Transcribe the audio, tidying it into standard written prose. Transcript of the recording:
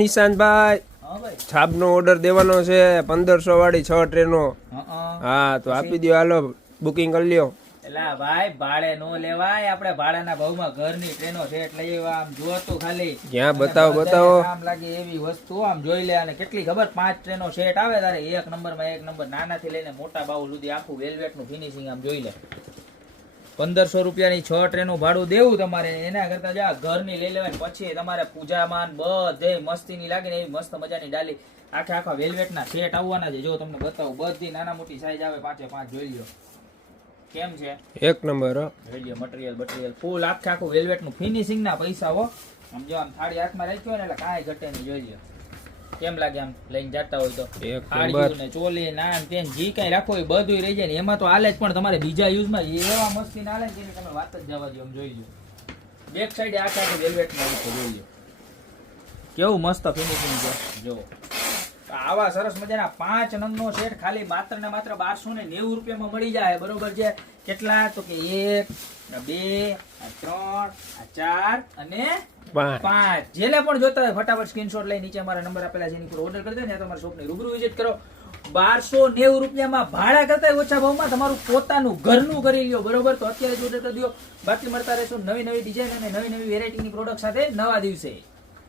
Nishantbhai છાપનો order દેવાનો છે 1500 વાળી 6 ટ્રેનો. હા તો આપી દો, હાલો બુકિંગ કરી લ્યો. એલા ભાઈ ભાડે નો લેવાય, આપણે ભાડાના ભાવમાં ઘરની ટ્રેનો સેટ લઈ આવ્યા. આમ જો તો ખાલી ક્યાં બતાવો કામ લાગે એવી વસ્તુ આમ જોઈ લે. અને કેટલી ખબર 5 ટ્રેનો સેટ આવે તારે એક નંબર નાનાથી લઈને મોટા બાઉલ સુધી આખું વેલ્વેટ નું ફિનિશિંગ આમ જોઈ લે. 1500 રૂપિયાની 6 ટ્રેનું ભાડું દેવું તમારે. એના કરતા જા ઘરની લઈ લેવાય. પછી તમારે પૂજામાન બધે મસ્તીની લાગે ને એવી મસ્ત મજાની ડાલી આખા વેલ્વેટના સેટ આવવાના છે. જો તમને બતાવું, બધી નાના મોટી સાઈઝ આવે 5x5. જોઈ લ્યો કેમ છે, એક નંબર. જોઈ લ્યો મટીરિયલ ફૂલ આખું વેલ્વેટ નું ફિનિશિંગ ના પૈસા હો. આમ જો આમ થાળી હાથમાં રાખ્યો ને એટલે કાંઈ ઘટે નહીં. જોઈ લ્યો કેમ લાગે આમ લઈને જતા હોય તો. થાળીઓ ને ચોલી નાન તેન જી કઈ રાખો એ બધું રહી જાય ને. એમાં તો હાલે જ, પણ તમારે બીજા યુઝમાં એવા મસ્તી ના હાલે કે તમે વાત જ જવા દો. આમ જોઈ લો બેક સાઈડ આખા વેલ્વેટ માં જોઈ લો કેવું મસ્ત ફિનિશિંગ છે. જો આવા સરસ મજાના 5 નંગનો સેટ ખાલી માત્ર ને માત્ર 1290 રૂપિયામાં મળી જાય. બરોબર છે. કેટલા તો કે 1 2 3 4 અને 5. જેલે પણ જોતા હોય ફટાફટ સ્ક્રીનશોટ લઈ નીચે અમારા નંબર આપેલા છે એની પર ઓર્ડર કરી દે ને. તમારા શોપની રૂબરૂ વિઝિટ કરો. 1290 રૂપિયામાં ભાડા કરતા ઓછા ભાવમાં તમારું પોતાનું ઘરનું કરી લ્યો. બરોબર, તો અત્યારે જ ઓર્ડર કરી દો. બાકી મળતા રહેશું નવી ડિઝાઇન અને નવી વેરાયટીની પ્રોડક્ટ સાથે નવા દિવસે.